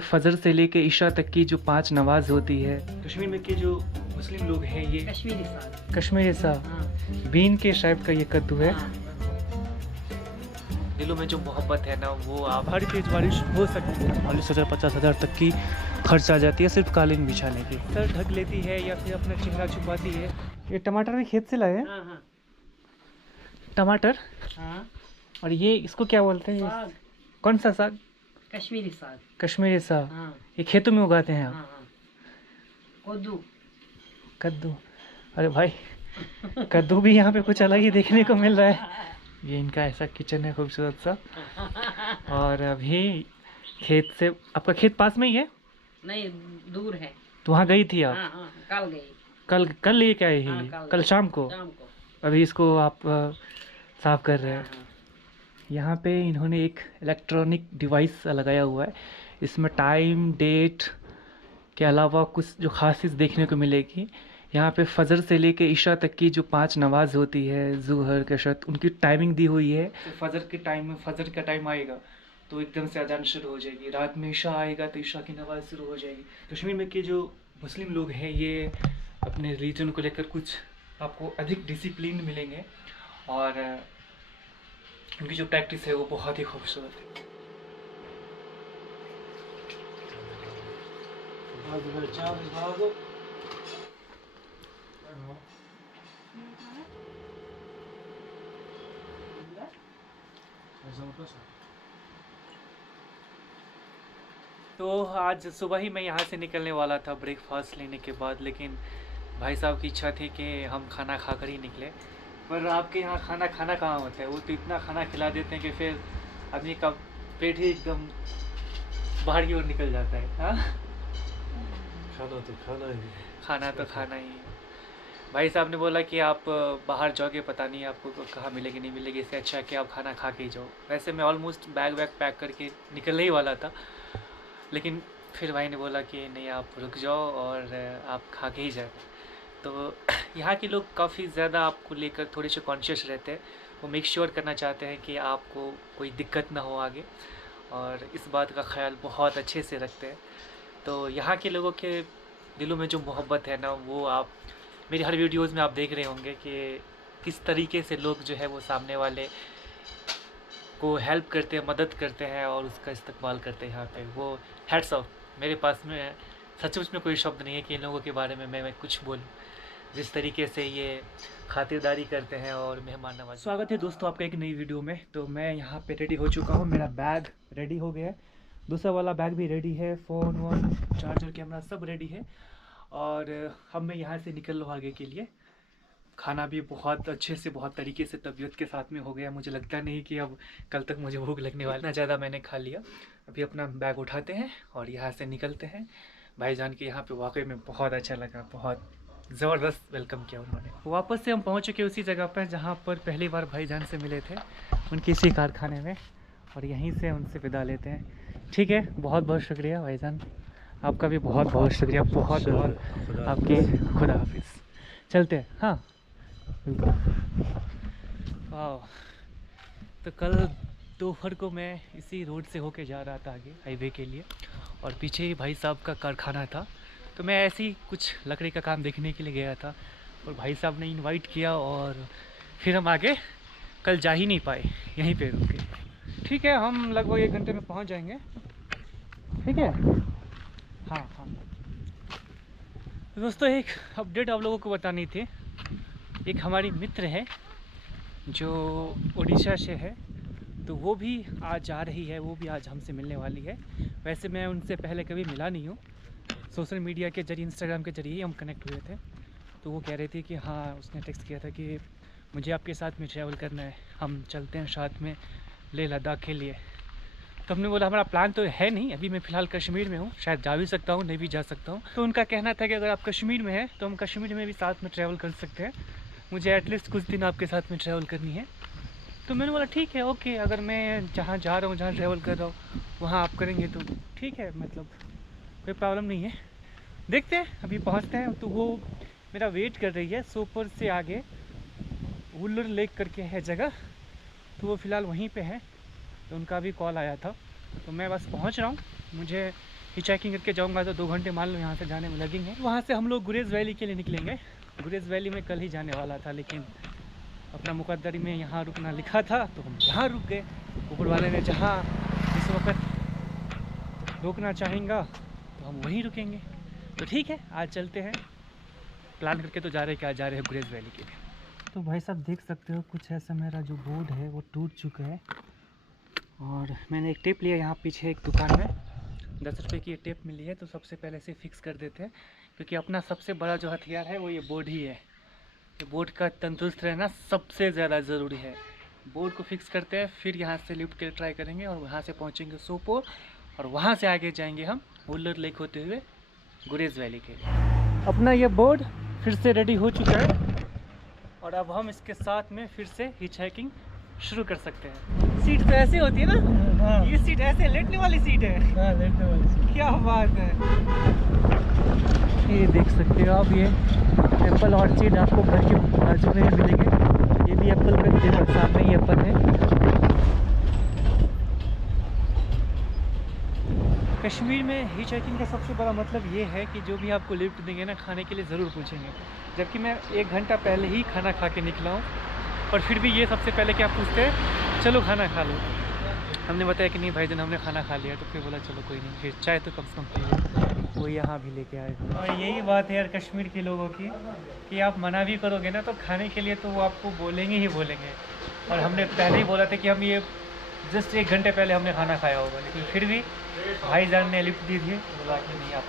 फजर से लेके इशा तक की जो 5 नमाज होती है कश्मीर में के जो मुस्लिम लोग हैं ये कश्मीरी सा बीन के शायद का ये कद्दू है। दिलों में जो मोहब्बत है ना वो आप भारी तेज बारिश हो सकती है 40,000 50,000 तक की खर्च आ जाती है सिर्फ कालीन बिछाने की। सर ढक लेती है या फिर अपना चेहरा छुपाती है। ये टमाटर भी खेत से लाए हैं। हाँ। टमाटर। हाँ। और ये इसको क्या बोलते हैं? साग। कौन सा साग? कश्मीरी साग। कश्मीरी साग। हाँ। ये खेतों में उगाते हैं आप? हाँ। कद्दू। कद्दू। अरे भाई कद्दू भी यहाँ पे कुछ अलग ही देखने को मिल रहा है। ये इनका ऐसा किचन है खूबसूरत सा। और अभी खेत से आपका खेत पास में ही है? नहीं, दूर है। तो वहाँ गई थी आप? हाँ, कल गई। कल लेके आए हाँ, ही? कल शाम को? अभी इसको आप साफ कर रहे हैं। हाँ। यहाँ पे इन्होंने एक इलेक्ट्रॉनिक डिवाइस लगाया हुआ है। इसमें टाइम डेट के अलावा कुछ जो खास चीज़ देखने को मिलेगी। यहाँ पे फजर से लेके इशा तक की जो 5 नमाज होती है ज़ुहर के शत उनकी टाइमिंग दी हुई है। तो फजर के टाइम में फजर का टाइम आएगा तो एकदम से अजान शुरू हो जाएगी। रात में इशा आएगा तो इशा की नमाज शुरू हो जाएगी। कश्मीर में के जो मुस्लिम लोग हैं ये अपने रिलीजन को लेकर कुछ आपको अधिक डिसिप्लिन मिलेंगे और उनकी जो प्रैक्टिस है वो बहुत ही खूबसूरत है। तो आज सुबह ही मैं यहाँ से निकलने वाला था ब्रेकफास्ट लेने के बाद, लेकिन भाई साहब की इच्छा थी कि हम खाना खाकर ही निकले। पर आपके यहाँ खाना कहाँ होता है? वो तो इतना खाना खिला देते हैं कि फिर आदमी का पेट ही एकदम बाहर की ओर निकल जाता है। हाँ, खाना तो खाना ही है। भाई साहब ने बोला कि आप बाहर जाओगे पता नहीं आपको कहाँ मिलेगी नहीं मिलेगी, इससे अच्छा है कि आप खाना खा के ही जाओ। वैसे मैं ऑलमोस्ट बैग पैक करके निकलने ही वाला था, लेकिन फिर भाई ने बोला कि नहीं आप रुक जाओ और आप खा के ही जाए। तो यहाँ के लोग काफ़ी ज़्यादा आपको लेकर थोड़े से कॉन्शियस रहते हैं। वो मेक श्योर करना चाहते हैं कि आपको कोई दिक्कत ना हो आगे, और इस बात का ख्याल बहुत अच्छे से रखते हैं। तो यहाँ के लोगों के दिलों में जो मोहब्बत है ना वो आप मेरी हर वीडियोज़ में आप देख रहे होंगे कि किस तरीके से लोग जो है वो सामने वाले को हेल्प करते हैं, मदद करते हैं और उसका इस्तेमाल करते हैं। यहाँ पे वो हैट्स ऑफ, मेरे पास में सचमुच में कोई शब्द नहीं है कि इन लोगों के बारे में मैं कुछ बोलूँ। जिस तरीके से ये खातिरदारी करते हैं और मेहमान नवाज़ी। स्वागत है दोस्तों आपका एक नई वीडियो में। तो मैं यहाँ पे रेडी हो चुका हूँ, मेरा बैग रेडी हो गया है, दूसरा वाला बैग भी रेडी है, फ़ोन वोन चार्जर कैमरा सब रेडी है। और अब मैं यहाँ से निकल रहा हूँ आगे के लिए। खाना भी बहुत अच्छे से बहुत तरीके से तबीयत के साथ में हो गया। मुझे लगता नहीं कि अब कल तक मुझे भूख लगने वाली, इतना ज़्यादा मैंने खा लिया। अभी अपना बैग उठाते हैं और यहाँ से निकलते हैं। भाईजान के यहाँ पे वाकई में बहुत अच्छा लगा, बहुत ज़बरदस्त वेलकम किया उन्होंने। वापस से हम पहुँच चुके उसी जगह पर जहाँ पर पहली बार भाईजान से मिले थे, उनके इसी कारखाने में, और यहीं से उनसे विदा लेते हैं। ठीक है, बहुत बहुत शुक्रिया भाईजान, आपका भी बहुत बहुत शुक्रिया, बहुत बहुत आपके। खुदा हाफिज़, चलते हैं। हाँ बिल्कुल। वाह, तो कल दोपहर को मैं इसी रोड से होके जा रहा था आगे हाईवे के लिए, और पीछे ही भाई साहब का कारखाना था। तो मैं ऐसे ही कुछ लकड़ी का काम देखने के लिए गया था और भाई साहब ने इनवाइट किया, और फिर हम आगे कल जा ही नहीं पाए, यहीं पे रुके। ठीक है, हम लगभग 1 घंटे में पहुंच जाएंगे। ठीक है। हाँ। दोस्तों एक अपडेट आप लोगों को बतानी थी। एक हमारी मित्र है जो उड़ीसा से है, तो वो भी आज आ रही है, वो भी आज हमसे मिलने वाली है। वैसे मैं उनसे पहले कभी मिला नहीं हूँ, सोशल मीडिया के जरिए, इंस्टाग्राम के जरिए ही हम कनेक्ट हुए थे। तो वो कह रही थी कि हाँ, उसने टेक्स्ट किया था कि मुझे आपके साथ में ट्रैवल करना है, हम चलते हैं साथ में लेह लद्दाख के लिए। तो हमने बोला हमारा प्लान तो है नहीं, अभी मैं फ़िलहाल कश्मीर में हूँ, शायद जा भी सकता हूँ नहीं भी जा सकता हूँ। तो उनका कहना था कि अगर आप कश्मीर में हैं तो हम कश्मीर में भी साथ में ट्रैवल कर सकते हैं, मुझे एटलीस्ट कुछ दिन आपके साथ में ट्रैवल करनी है। तो मैंने बोला ठीक है, ओके, अगर मैं जहाँ जा रहा हूँ, जहाँ ट्रैवल कर रहा हूँ वहाँ आप करेंगे तो ठीक है, मतलब कोई प्रॉब्लम नहीं है। देखते हैं, अभी पहुँचते हैं। तो वो मेरा वेट कर रही है सोपोर से आगे, वुल्लर लेक करके है जगह, तो वो फ़िलहाल वहीं पे है। तो उनका भी कॉल आया था, तो मैं बस पहुँच रहा हूँ। मुझे हिचहाइकिंग करके जाऊँगा तो 2 घंटे मान लो यहाँ से जाने में लगेंगे। वहाँ से हम लोग गुरेज़ वैली के लिए निकलेंगे। गुरेज़ वैली में कल ही जाने वाला था, लेकिन अपना मुकद्दरी में यहाँ रुकना लिखा था तो हम यहाँ रुक गए। ऊपर वाले ने जहाँ इस वक्त रुकना चाहेंगा तो हम वहीं रुकेंगे। तो ठीक है, आज चलते हैं। प्लान करके तो जा रहे हैं कि आज जा रहे हैं गुरेज़ वैली के लिए। तो भाई साहब देख सकते हो कुछ ऐसा मेरा जो बोर्ड है वो टूट चुका है, और मैंने एक टेप लिया यहाँ पीछे एक दुकान में, 10 रुपये की ये टेप मिली है। तो सबसे पहले से फिक्स कर देते हैं, क्योंकि अपना सबसे बड़ा जो हथियार है वो ये बोर्ड ही है। तो बोर्ड का तंदुरुस्त रहना सबसे ज़्यादा ज़रूरी है। बोर्ड को फिक्स करते हैं, फिर यहाँ से लिफ्ट के लिए ट्राई करेंगे और वहाँ से पहुँचेंगे सोपोर, और वहाँ से आगे जाएंगे हम वुल्लर लेक होते हुए गुरेज़ वैली के लिए। अपना ये बोर्ड फिर से रेडी हो चुका है, और अब हम इसके साथ में फिर से हिचहाइकिंग शुरू कर सकते हैं। सीट तो ऐसे होती है ना? हाँ। ये सीट ऐसे लेटने वाली सीट है। हाँ, लेटने वाली सीट। क्या बात है। ये देख सकते हो आप, ये एप्पल ऑर्चिड आपको घर के बाजू में मिलेंगे। ये भी एप्पल का देखो, सामने ही एप्पल है। कश्मीर में हिचहाइकिंग का सबसे बड़ा मतलब ये है कि जो भी आपको लिफ्ट देंगे ना, खाने के लिए ज़रूर पूछेंगे। जबकि मैं 1 घंटा पहले ही खाना खा के निकला हूँ, और फिर भी ये सबसे पहले क्या पूछते हैं, चलो खाना खा लो। हमने बताया कि नहीं भाईजान हमने खाना खा लिया, तो फिर बोला चलो कोई नहीं, फिर चाय तो कम से कम पी। वो यहाँ भी लेके आए। और यही बात है यार कश्मीर के लोगों की, कि आप मना भी करोगे ना तो खाने के लिए तो वो आपको बोलेंगे ही बोलेंगे। और हमने पहले ही बोला था कि हम ये जस्ट 1 घंटे पहले हमने खाना खाया होगा, लेकिन फिर भी भाईजान ने लिफ्ट दी थी, बोला कि नहीं आप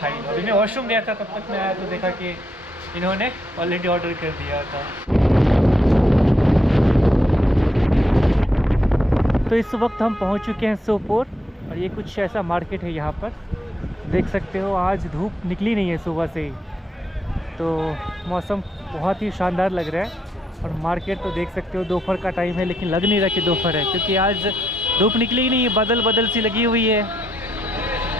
खाइए। अभी मैं वॉशरूम गया था, तब तक मैं आया तो देखा कि इन्होंने ऑलरेडी ऑर्डर कर दिया था। तो इस वक्त हम पहुंच चुके हैं सोपोर, और ये कुछ ऐसा मार्केट है यहाँ पर। देख सकते हो आज धूप निकली नहीं है सुबह से ही, तो मौसम बहुत ही शानदार लग रहा है। और मार्केट तो देख सकते हो दोपहर का टाइम है, लेकिन लग नहीं रहा कि दोपहर है, क्योंकि आज धूप निकली ही नहीं है, बादल सी लगी हुई है।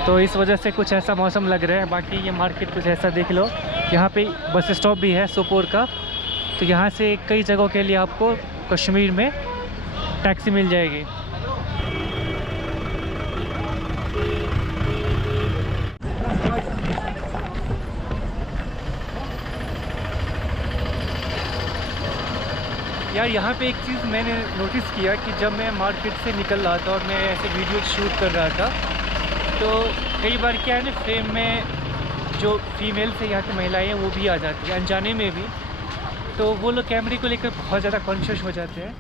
तो इस वजह से कुछ ऐसा मौसम लग रहा है। बाकी ये मार्केट कुछ ऐसा देख लो। यहाँ पे बस स्टॉप भी है सोपोर का, तो यहाँ से कई जगहों के लिए आपको कश्मीर में टैक्सी मिल जाएगी। यार यहाँ पे एक चीज़ मैंने नोटिस किया कि जब मैं मार्केट से निकल रहा था और मैं ऐसे वीडियो शूट कर रहा था, तो कई बार क्या है ना, फ्रेम में जो फीमेल से यहाँ की महिलाएं हैं वो भी आ जाती है अनजाने में भी। तो वो लोग कैमरे को लेकर बहुत ज़्यादा कॉन्शियस हो जाते हैं,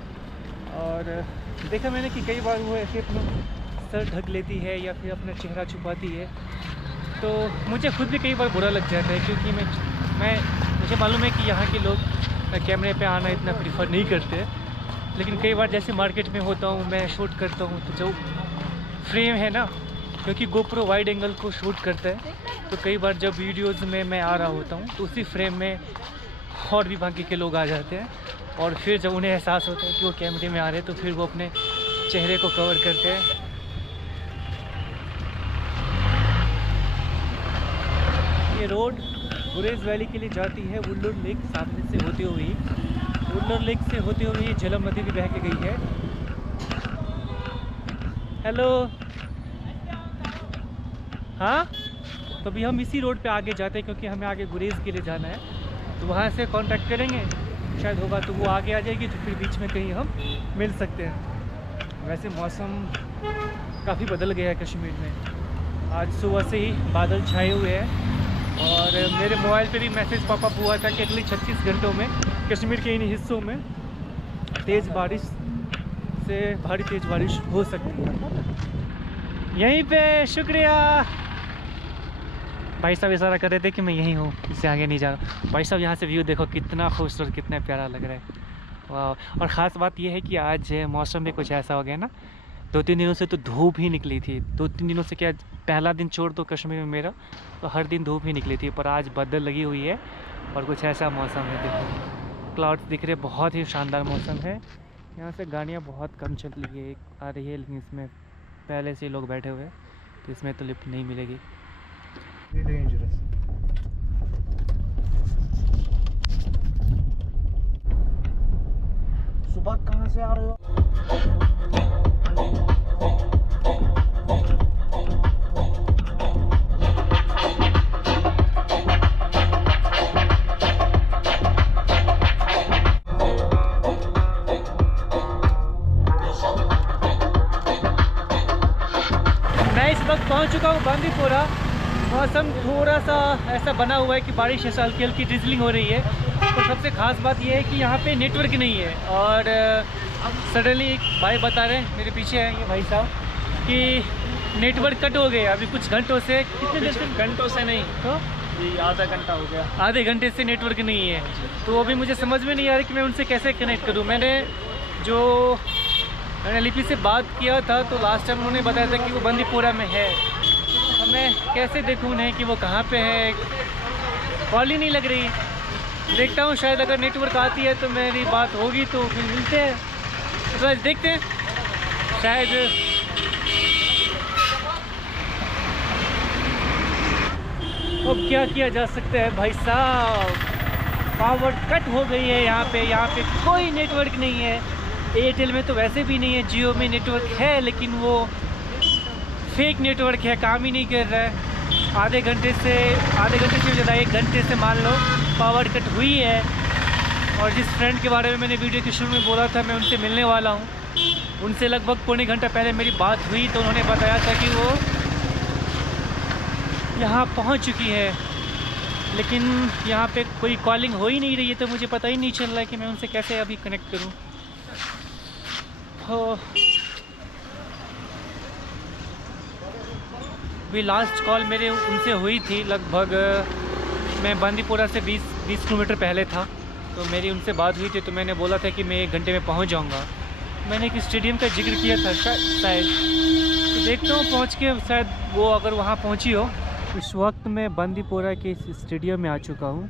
और देखा मैंने कि कई बार वो ऐसे अपना सर ढक लेती है या फिर अपना चेहरा छुपाती है। तो मुझे खुद भी कई बार बुरा लग जाता है, क्योंकि मुझे मालूम है कि यहाँ के लोग कैमरे पे आना इतना प्रीफर नहीं करते। लेकिन कई बार जैसे मार्केट में होता हूँ, मैं शूट करता हूँ, तो जो फ्रेम है ना, क्योंकि गोप्रो वाइड एंगल को शूट करता है, तो कई बार जब वीडियोस में मैं आ रहा होता हूँ तो उसी फ्रेम में और भी बाकी के लोग आ जाते हैं। और फिर जब उन्हें एहसास होता है कि वो कैमरे में आ रहे हैं, तो फिर वो अपने चेहरे को कवर करते हैं। ये रोड गुरेज़ वैली के लिए जाती है वुल्लर लेक सामने से होती हुई। वुल्लर लेक से होती हुई झेलम नदी भी बह के गई है। हेलो, हाँ, तो अभी हम इसी रोड पे आगे जाते हैं, क्योंकि हमें आगे गुरेज़ के लिए जाना है। तो वहाँ से कांटेक्ट करेंगे, शायद होगा तो वो आगे आ जाएगी, तो फिर बीच में कहीं हम मिल सकते हैं। वैसे मौसम काफ़ी बदल गया है कश्मीर में। आज सुबह से ही बादल छाए हुए हैं, और मेरे मोबाइल पे भी मैसेज पॉपअप हुआ था कि अगले 36 घंटों में कश्मीर के इन हिस्सों में तेज़ बारिश से भारी तेज़ बारिश हो सकती है। यहीं पे शुक्रिया। भाई साहब इशारा कर रहे थे कि मैं यहीं हूँ, इससे आगे नहीं जा रहा। भाई साहब यहाँ से व्यू देखो कितना खूबसूरत, कितना प्यारा लग रहा है। वाह। और ख़ास बात यह है कि आज मौसम भी कुछ ऐसा हो गया ना, 2-3 दिनों से तो धूप ही निकली थी। 2-3 दिनों से क्या, पहला दिन छोड़ दो कश्मीर में मेरा, तो हर दिन धूप ही निकली थी, पर आज बादल लगी हुई है और कुछ ऐसा मौसम है। देखो क्लाउड्स दिख रहे, बहुत ही शानदार मौसम है। यहाँ से गाड़ियाँ बहुत कम चल रही है, एक आ रही है, लेकिन इसमें पहले से लोग बैठे हुए हैं, तो इसमें तो लिफ्ट नहीं मिलेगी। डेंजरस। सुबह कहाँ से आ रहे हो? वक्त पहुंच चुका हूँ बांदीपोरा। मौसम थोड़ा सा ऐसा बना हुआ है कि बारिश ऐसा हल्की हल्की ड्रिजलिंग हो रही है। तो सबसे ख़ास बात यह है कि यहाँ पे नेटवर्क नहीं है। और सडनली एक भाई बता रहे हैं, मेरे पीछे हैं ये भाई साहब, कि नेटवर्क कट हो गया अभी कुछ घंटों से। कितने देर से? घंटों से नहीं तो जी, आधा घंटा हो गया। आधे घंटे से नेटवर्क नहीं है। तो अभी मुझे समझ में नहीं आ रहा कि मैं उनसे कैसे कनेक्ट करूं। मैंने लिपि से बात किया था तो लास्ट टाइम उन्होंने बताया था कि वो बांदीपोरा में है। अब मैं कैसे देखूं उन्हें कि वो कहाँ पे है, कॉल ही नहीं लग रही। देखता हूँ, शायद अगर नेटवर्क आती है तो मेरी बात होगी तो फिर मिलते हैं। तो आज देखते हैं, शायद अब क्या किया जा सकता है। भाई साहब, पावर कट हो गई है यहाँ पे कोई नेटवर्क नहीं है। एयरटेल में तो वैसे भी नहीं है, जियो में नेटवर्क है लेकिन वो फेक नेटवर्क है, काम ही नहीं कर रहा है। आधे घंटे से ज़्यादा 1 घंटे से मान लो पावर कट हुई है। और जिस फ्रेंड के बारे में मैंने वीडियो के शुरू में बोला था मैं उनसे मिलने वाला हूँ, उनसे लगभग पौने घंटा पहले मेरी बात हुई तो उन्होंने बताया था कि वो यहाँ पहुँच चुकी है। लेकिन यहाँ पे कोई कॉलिंग हो ही नहीं रही है तो मुझे पता ही नहीं चल रहा है कि मैं उनसे कैसे अभी कनेक्ट करूँ। अभी लास्ट कॉल मेरे उनसे हुई थी लगभग, मैं बांदीपोरा से 20 किलोमीटर पहले था। तो मेरी उनसे बात हुई थी तो मैंने बोला था कि मैं 1 घंटे में पहुँच जाऊँगा। मैंने एक स्टेडियम का जिक्र किया था शायद, तो देखता हूँ पहुँच के शायद वो अगर वहाँ पहुँची हो। इस वक्त मैं बांदीपोरा के इस स्टेडियम में आ चुका हूँ।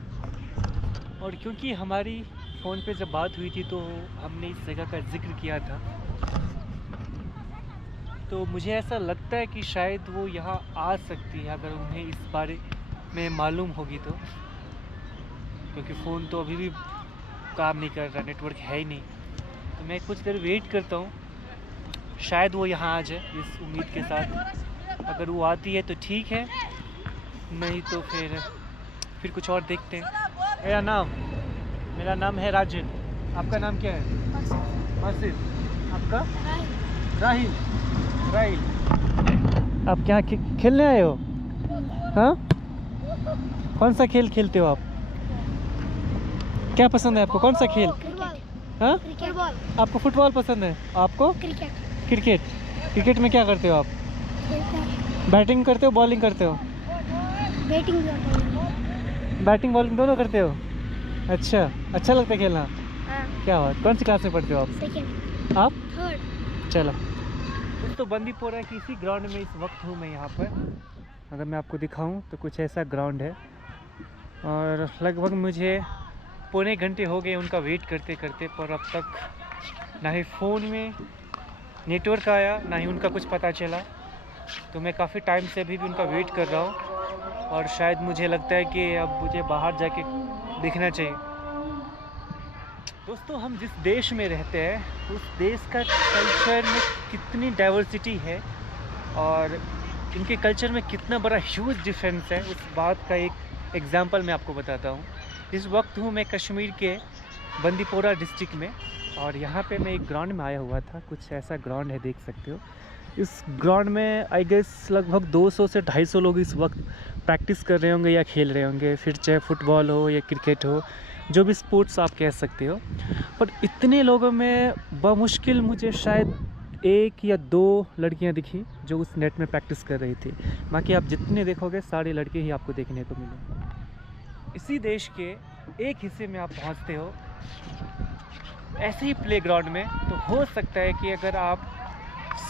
और क्योंकि हमारी फ़ोन पे जब बात हुई थी तो हमने इस जगह का जिक्र किया था, तो मुझे ऐसा लगता है कि शायद वो यहाँ आ सकती है अगर उन्हें इस बारे में मालूम होगी तो। क्योंकि फ़ोन तो अभी भी काम नहीं कर रहा, नेटवर्क है ही नहीं। तो मैं कुछ देर वेट करता हूँ, शायद वो यहाँ आ जाए इस उम्मीद के साथ। अगर वो आती है तो ठीक है, नहीं तो फिर कुछ और देखते हैं। मेरा नाम है राजन। आपका नाम क्या है? मसीद। आपका? राहिल। आप क्या खेलने आए हो? हाँ, कौन सा खेल खेलते हो आप? क्या पसंद है आपको, कौन सा खेल? हाँ, आपको फुटबॉल पसंद है, आपको क्रिकेट में क्या करते हो आप? बैटिंग करते हो, बॉलिंग करते हो? बैटिंग बॉलिंग दोनों करते हो? अच्छा लगता है खेलना? क्या बात, कौन सी क्लास में पढ़ते हो आप? सेकंड। आप? थर्ड। चलो। तो बांदीपोरा की इसी ग्राउंड में इस वक्त हूँ मैं यहाँ पर। अगर मैं आपको दिखाऊं तो कुछ ऐसा ग्राउंड है। और लगभग मुझे पौने घंटे हो गए उनका वेट करते करते, पर अब तक ना ही फ़ोन में नेटवर्क आया ना ही उनका कुछ पता चला। तो मैं काफ़ी टाइम से अभी भी उनका वेट कर रहा हूँ। और शायद मुझे लगता है कि अब मुझे बाहर जाके देखना चाहिए। दोस्तों, हम जिस देश में रहते हैं उस देश का कल्चर में कितनी डाइवर्सिटी है और इनके कल्चर में कितना बड़ा ह्यूज डिफरेंस है, उस बात का एक एग्जांपल मैं आपको बताता हूँ। इस वक्त हूँ मैं कश्मीर के बांदीपोरा डिस्ट्रिक्ट में और यहाँ पे मैं एक ग्राउंड में आया हुआ था। कुछ ऐसा ग्राउंड है, देख सकते हो। इस ग्राउंड में आई गेस लगभग 200 से 250 लोग इस वक्त प्रैक्टिस कर रहे होंगे या खेल रहे होंगे, फिर चाहे फुटबॉल हो या क्रिकेट हो, जो भी स्पोर्ट्स आप कह सकते हो। पर इतने लोगों में बमुश्किल मुझे शायद 1 या 2 लड़कियां दिखी जो उस नेट में प्रैक्टिस कर रही थी। बाकी आप जितने देखोगे सारे लड़के ही आपको देखने को मिले। इसी देश के एक हिस्से में आप पहुंचते हो ऐसे ही प्लेग्राउंड में, तो हो सकता है कि अगर आप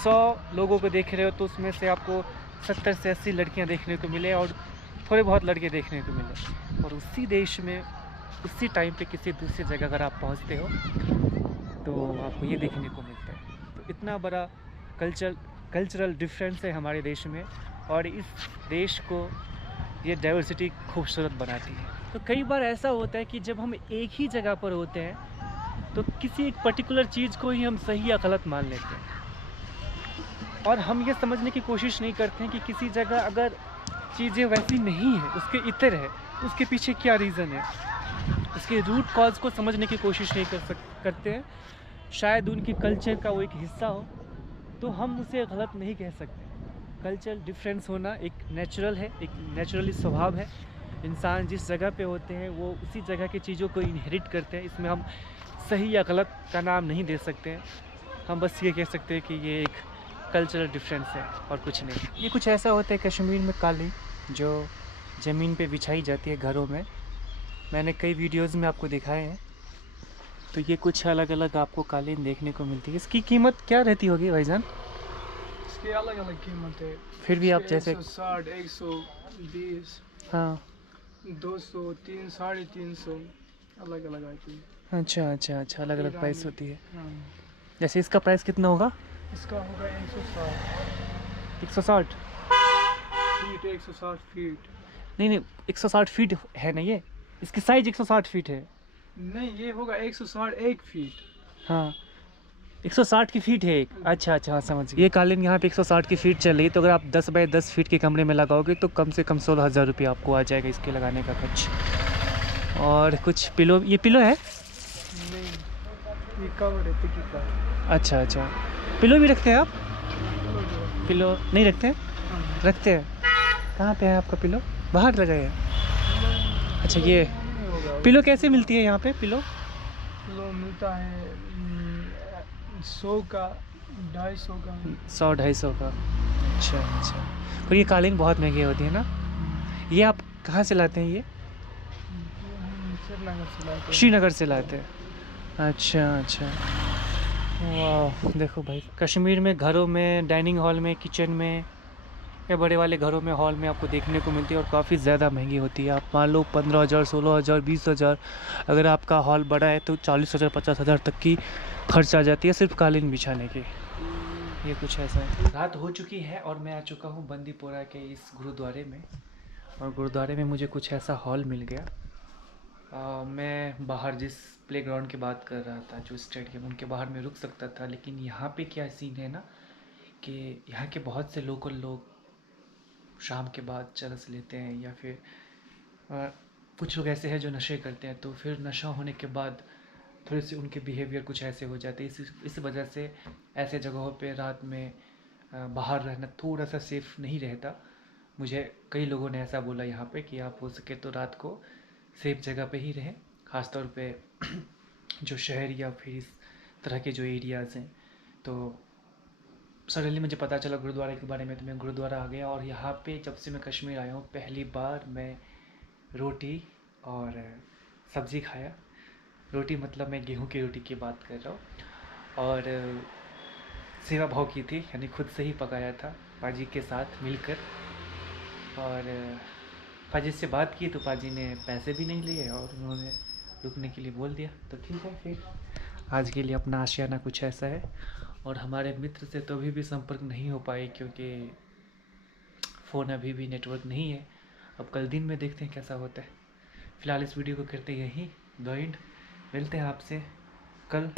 100 लोगों को देख रहे हो तो उसमें से आपको 70 से 80 लड़कियां देखने को मिले और थोड़े बहुत लड़के देखने को मिले। और उसी देश में उसी टाइम पे किसी दूसरी जगह अगर आप पहुंचते हो तो आपको ये देखने को मिलता है। तो इतना बड़ा कल्चरल डिफरेंस है हमारे देश में और इस देश को ये डाइवर्सिटी खूबसूरत बनाती है। तो कई बार ऐसा होता है कि जब हम एक ही जगह पर होते हैं तो किसी एक पर्टिकुलर चीज़ को ही हम सही या गलत मान लेते हैं और हम ये समझने की कोशिश नहीं करते हैं कि किसी जगह अगर चीज़ें वैसी नहीं है, उसके इतर है, उसके पीछे क्या रीज़न है, उसके रूट कॉज को समझने की कोशिश नहीं करते हैं। शायद उनके कल्चर का वो एक हिस्सा हो तो हम उसे गलत नहीं कह सकते। कल्चरल डिफरेंस होना एक नेचुरल है, एक नेचुरली स्वभाव है। इंसान जिस जगह पे होते हैं वो उसी जगह की चीज़ों को इनहेरिट करते हैं। इसमें हम सही या गलत का नाम नहीं दे सकते हैं, हम बस ये कह सकते हैं कि ये एक कल्चरल डिफरेंस है और कुछ नहीं। ये कुछ ऐसा होता है कश्मीर में कालीन जो ज़मीन पे बिछाई जाती है घरों में। मैंने कई वीडियोस में आपको दिखाए हैं। तो ये कुछ अलग अलग आपको कालीन देखने को मिलती है। इसकी कीमत क्या रहती होगी भाईजान? इसकी अलग अलग कीमत है। फिर भी आप जैसे 160, 120, हाँ 200, 300, 350 अलग अलग आती है। अच्छा अच्छा अच्छा, अलग अलग प्राइस होती है। हाँ। जैसे इसका प्राइस कितना होगा? इसका होगा 160 160? Feet, 160 feet. नहीं नहीं, 160 फीट है ना ये? इसकी साइज 160 फीट है? नहीं, ये होगा 160 1 फीट। हाँ 160 की फीट है एक। अच्छा अच्छा हाँ समझ गया। ये कालीन यहाँ पे 160 की फीट चल रही है। तो अगर आप 10 बाय 10 फीट के कमरे में लगाओगे तो कम से कम 16,000 रुपये आपको आ जाएगा इसके लगाने का खर्च। और कुछ पिलो, ये पिलो है? नहीं, ये कवर है टिकी का। अच्छा अच्छा, पिलो भी रखते हैं आप? पिलो नहीं रखते हैं? हाँ। रखते हैं। कहाँ पे है आपका पिलो? बाहर लगा है? अच्छा ये नहीं होगा। पिलो कैसे मिलती है यहाँ पे? पिलो पिलो मिलता है 100 का, 250 का। 100-250 का। अच्छा अच्छा, तो ये कालीन बहुत महंगी होती है ना? ये आप कहाँ से लाते हैं ये? श्रीनगर से लाते हैं। श्रीनगर से लाते हैं। अच्छा अच्छा, वाह। देखो भाई कश्मीर में घरों में, डाइनिंग हॉल में, किचन में या बड़े वाले घरों में, हॉल में आपको देखने को मिलती है और काफ़ी ज़्यादा महंगी होती है। आप मान लो 15,000, 16,000, 20,000, अगर आपका हॉल बड़ा है तो 40,000, 50,000 तक की खर्च आ जाती है सिर्फ कालीन बिछाने की। ये कुछ ऐसा है। रात हो चुकी है और मैं आ चुका हूँ बंदीपोरा के इस गुरुद्वारे में। और गुरुद्वारे में मुझे कुछ ऐसा हॉल मिल गया। मैं बाहर जिस प्लेग्राउंड की बात कर रहा था, जो स्टेडियम, उनके बाहर मैं रुक सकता था। लेकिन यहाँ पे क्या सीन है ना कि यहाँ के बहुत से लोकल लोग शाम के बाद चरस लेते हैं या फिर कुछ लोग ऐसे हैं जो नशे करते हैं। तो फिर नशा होने के बाद थोड़े से उनके बिहेवियर कुछ ऐसे हो जाते हैं। इस वजह से ऐसे जगहों पे रात में बाहर रहना थोड़ा सा सेफ़ नहीं रहता। मुझे कई लोगों ने ऐसा बोला यहाँ पे कि आप हो सके तो रात को सेफ जगह पे ही रहें, ख़ासतौर पे जो शहर या फिर इस तरह के जो एरियाज़ हैं। तो सडनली मुझे पता चला गुरुद्वारे के बारे में, तो मैं गुरुद्वारा आ गया। और यहाँ पे जब से मैं कश्मीर आया हूँ पहली बार मैं रोटी और सब्ज़ी खाया। रोटी मतलब मैं गेहूं की रोटी की बात कर रहा हूँ। और सेवा भाव की थी, यानी खुद से ही पकाया था पाजी के साथ मिलकर। और पाजी से बात की तो पाजी ने पैसे भी नहीं लिए और उन्होंने रुकने के लिए बोल दिया। तो ठीक है, फिर आज के लिए अपना आशियाना कुछ ऐसा है। और हमारे मित्र से तो अभी भी संपर्क नहीं हो पाए क्योंकि फ़ोन अभी भी नेटवर्क नहीं है। अब कल दिन में देखते हैं कैसा होता है। फ़िलहाल इस वीडियो को करते यहीं द एंड। मिलते हैं आपसे कल।